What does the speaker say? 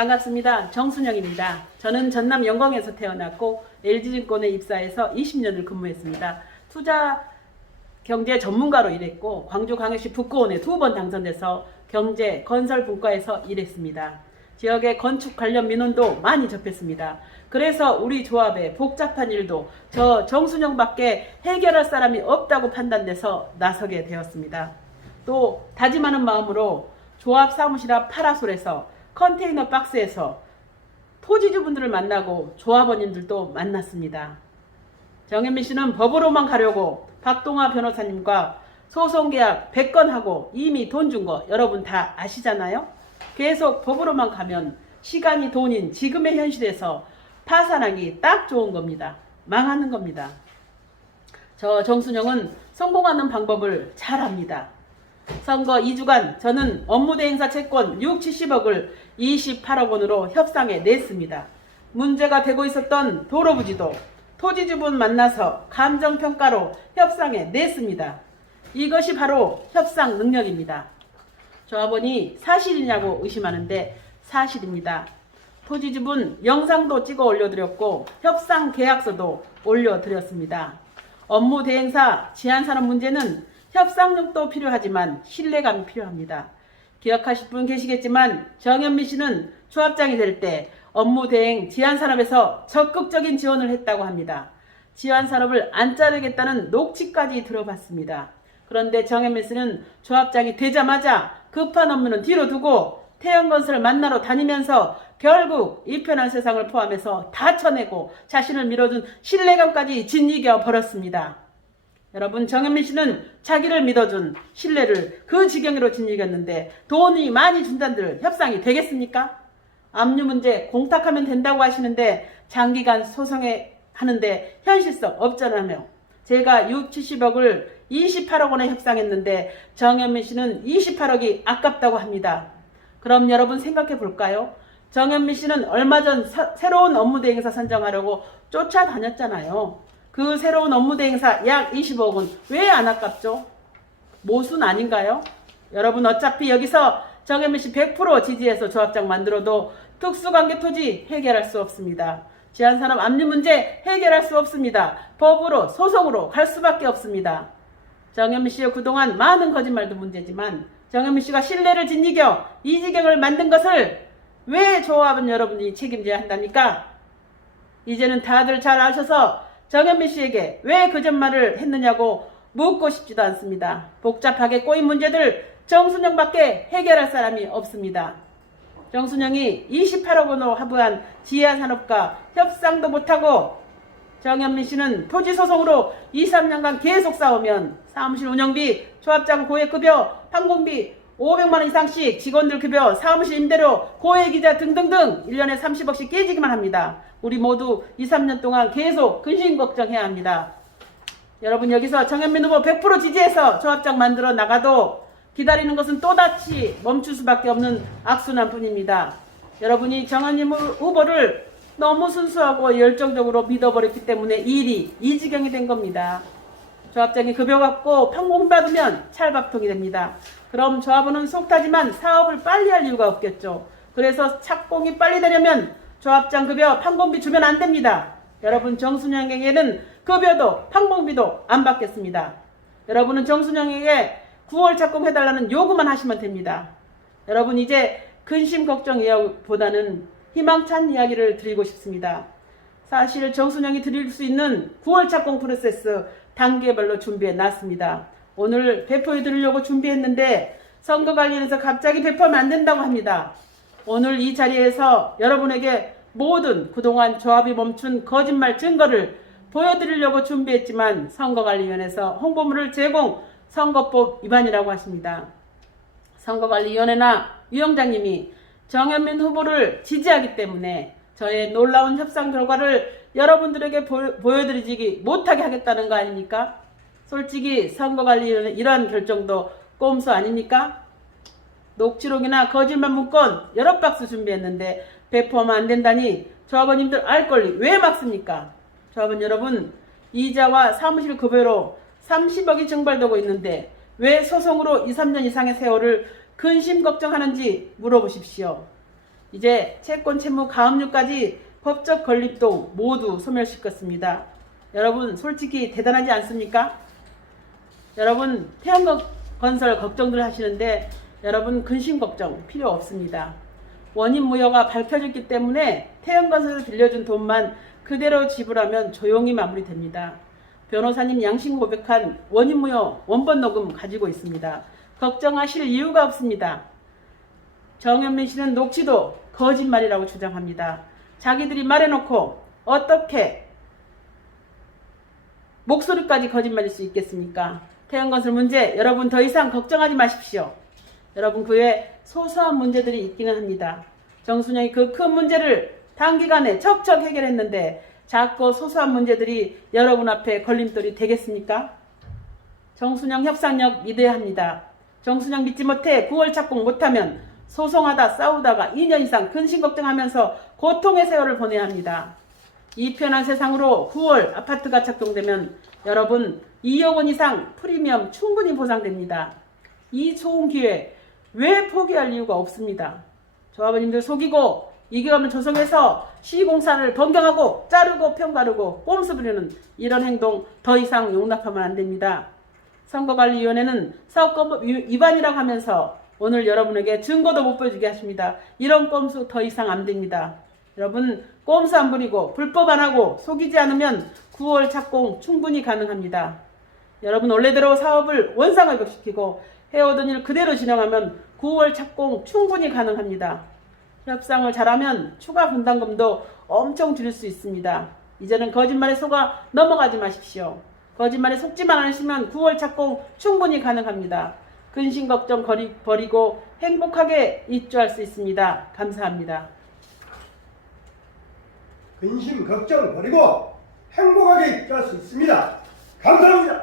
반갑습니다. 정순영입니다. 저는 전남 영광에서 태어났고 LG증권에 입사해서 20년을 근무했습니다. 투자 경제 전문가로 일했고 광주광역시 북구원에 2번 당선돼서 경제 건설 분과에서 일했습니다. 지역의 건축 관련 민원도 많이 접했습니다. 그래서 우리 조합의 복잡한 일도 저 정순영밖에 해결할 사람이 없다고 판단돼서 나서게 되었습니다. 또 다짐하는 마음으로 조합 사무실 앞 파라솔에서 컨테이너 박스에서 토지주분들을 만나고 조합원님들도 만났습니다. 정현민 씨는 법으로만 가려고 박동화 변호사님과 소송계약 100건 하고 이미 돈 준 거 여러분 다 아시잖아요? 계속 법으로만 가면 시간이 돈인 지금의 현실에서 파산하기 딱 좋은 겁니다. 망하는 겁니다. 저 정순영은 성공하는 방법을 잘 압니다. 선거 2주간 저는 업무대행사 채권 6, 70억을 28억 원으로 협상에 냈습니다. 문제가 되고 있었던 도로부지도 토지주분 만나서 감정평가로 협상에 냈습니다. 이것이 바로 협상 능력입니다. 조합원이 사실이냐고 의심하는데 사실입니다. 토지주분 영상도 찍어 올려드렸고 협상 계약서도 올려드렸습니다. 업무대행사 제한산업 문제는 협상력도 필요하지만 신뢰감이 필요합니다. 기억하실 분 계시겠지만 정현민 씨는 조합장이 될 때 업무대행 제한산업에서 적극적인 지원을 했다고 합니다. 제한산업을 안 자르겠다는 녹취까지 들어봤습니다. 그런데 정현민 씨는 조합장이 되자마자 급한 업무는 뒤로 두고 태영건설을 만나러 다니면서 결국 이 편한 세상을 포함해서 다 쳐내고 자신을 밀어준 신뢰감까지 짓이겨 버렸습니다. 여러분, 정현민 씨는 자기를 믿어준 신뢰를 그 지경으로 짓이겼는데 돈이 많이 준다들 협상이 되겠습니까? 압류 문제 공탁하면 된다고 하시는데 장기간 소송에 하는데 현실성 없잖아요. 제가 6, 70억을 28억 원에 협상했는데 정현민 씨는 28억이 아깝다고 합니다. 그럼 여러분 생각해 볼까요? 정현민 씨는 얼마 전 새로운 업무대행사 선정하려고 쫓아다녔잖아요. 그 새로운 업무대행사 약 20억은 왜 안 아깝죠? 모순 아닌가요? 여러분, 어차피 여기서 정현민 씨 100% 지지해서 조합장 만들어도 특수관계 토지 해결할 수 없습니다. 제한산업 압류 문제 해결할 수 없습니다. 법으로 소송으로 갈 수밖에 없습니다. 정현민 씨의 그동안 많은 거짓말도 문제지만 정현민 씨가 신뢰를 짓이겨 이 지경을 만든 것을 왜 조합은 여러분이 책임져야 한답니까? 이제는 다들 잘 아셔서 정현민 씨에게 왜 거짓말을 했느냐고 묻고 싶지도 않습니다. 복잡하게 꼬인 문제들 정순영밖에 해결할 사람이 없습니다. 정순영이 28억 원으로 합의한 지하산업과 협상도 못하고 정현민 씨는 토지소송으로 2, 3년간 계속 싸우면 사무실 운영비, 조합장 고액급여, 판공비 500만 원 이상씩, 직원들 급여, 사무실 임대료, 고액이자 등등등 1년에 30억씩 깨지기만 합니다. 우리 모두 2, 3년 동안 계속 근심 걱정해야 합니다. 여러분, 여기서 정현민 후보 100% 지지해서 조합장 만들어 나가도 기다리는 것은 또다시 멈출 수밖에 없는 악순환 뿐입니다. 여러분이 정현민 후보를 너무 순수하고 열정적으로 믿어버렸기 때문에 일이 이 지경이 된 겁니다. 조합장이 급여 받고 판공 받으면 찰밥통이 됩니다. 그럼 조합원은 속타지만 사업을 빨리 할 이유가 없겠죠. 그래서 착공이 빨리 되려면 조합장 급여 판공비 주면 안 됩니다. 여러분, 정순영에게는 급여도 판공비도 안 받겠습니다. 여러분은 정순영에게 9월 착공해달라는 요구만 하시면 됩니다. 여러분, 이제 근심 걱정 이야기보다는 희망찬 이야기를 드리고 싶습니다. 사실 정순영이 드릴 수 있는 9월 착공 프로세스 단계별로 준비해 놨습니다. 오늘 배포해 드리려고 준비했는데 선거 관련해서 갑자기 배포하면 안 된다고 합니다. 오늘 이 자리에서 여러분에게 모든 그동안 조합이 멈춘 거짓말 증거를 보여드리려고 준비했지만 선거관리위원회에서 홍보물을 제공, 선거법 위반이라고 하십니다. 선거관리위원회나 위원장님이 정현민 후보를 지지하기 때문에 저의 놀라운 협상 결과를 여러분들에게 보여드리지 못하게 하겠다는 거 아닙니까? 솔직히 선거관리위원회 이러한 결정도 꼼수 아닙니까? 녹취록이나 거짓말 문건 여러 박스 준비했는데 배포하면 안 된다니 조합원님들 알 권리 왜 막습니까? 조합원 여러분, 이자와 사무실 급여로 30억이 증발되고 있는데 왜 소송으로 2, 3년 이상의 세월을 근심 걱정하는지 물어보십시오. 이제 채권, 채무, 가압류까지 법적 걸림돌 모두 소멸시켰습니다. 여러분 솔직히 대단하지 않습니까? 여러분 태양건설 걱정들 하시는데 여러분 근심 걱정 필요 없습니다. 원인 무효가 밝혀졌기 때문에 태양건설에서 빌려준 돈만 그대로 지불하면 조용히 마무리됩니다. 변호사님 양심 고백한 원인 무효 원본 녹음 가지고 있습니다. 걱정하실 이유가 없습니다. 정현민 씨는 녹취도 거짓말이라고 주장합니다. 자기들이 말해놓고 어떻게 목소리까지 거짓말일 수 있겠습니까? 태양건설 문제 여러분 더 이상 걱정하지 마십시오. 여러분 그 외에 소소한 문제들이 있기는 합니다. 정순영이 그 큰 문제를 단기간에 척척 해결했는데 작고 소소한 문제들이 여러분 앞에 걸림돌이 되겠습니까? 정순영 협상력 믿어야 합니다. 정순영 믿지 못해 9월 착공 못하면 소송하다 싸우다가 2년 이상 근심 걱정하면서 고통의 세월을 보내야 합니다. 이 편한 세상으로 9월 아파트가 착공되면 여러분 2억 원 이상 프리미엄 충분히 보상됩니다. 이 좋은 기회 왜 포기할 이유가 없습니다. 조합원님들 속이고 이겨가면 조성해서 시공사를 변경하고 자르고 편가르고 꼼수 부리는 이런 행동 더 이상 용납하면 안 됩니다. 선거관리위원회는 사업법 위반이라고 하면서 오늘 여러분에게 증거도 못 보여주게 하십니다. 이런 꼼수 더 이상 안 됩니다. 여러분 꼼수 안 부리고 불법 안 하고 속이지 않으면 9월 착공 충분히 가능합니다. 여러분 원래대로 사업을 원상회복시키고 해오던 일 그대로 진행하면 9월 착공 충분히 가능합니다. 협상을 잘하면 추가 분담금도 엄청 줄일 수 있습니다. 이제는 거짓말에 속아 넘어가지 마십시오. 거짓말에 속지만 않으시면 9월 착공 충분히 가능합니다. 근심 걱정 버리고 행복하게 입주할 수 있습니다. 감사합니다. 근심 걱정 버리고 행복하게 입주할 수 있습니다. 감사합니다.